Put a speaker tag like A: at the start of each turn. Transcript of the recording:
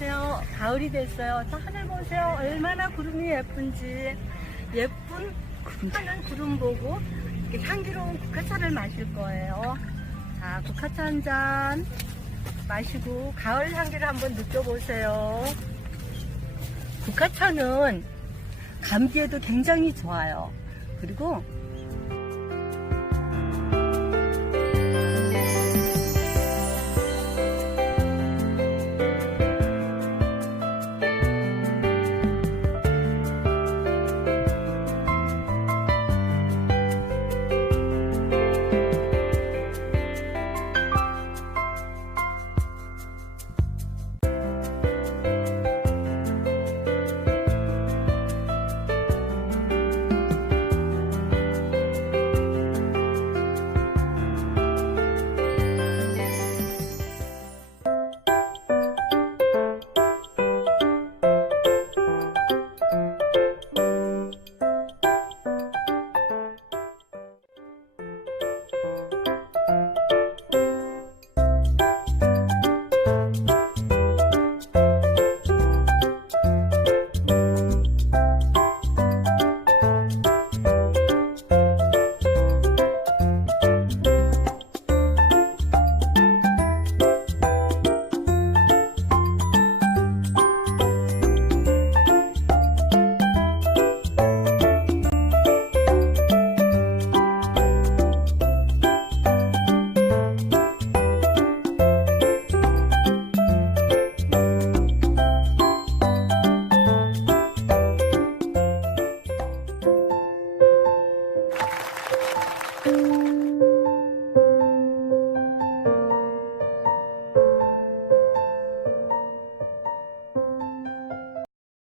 A: 가을이 됐어요. 저 하늘 보세요. 얼마나 구름이 예쁜지. 예쁜 하늘 구름 보고 이렇게 향기로운 국화차를 마실 거예요. 자, 국화차 한 잔 마시고 가을 향기를 한번 느껴보세요. 국화차는 감기에도 굉장히 좋아요. 그리고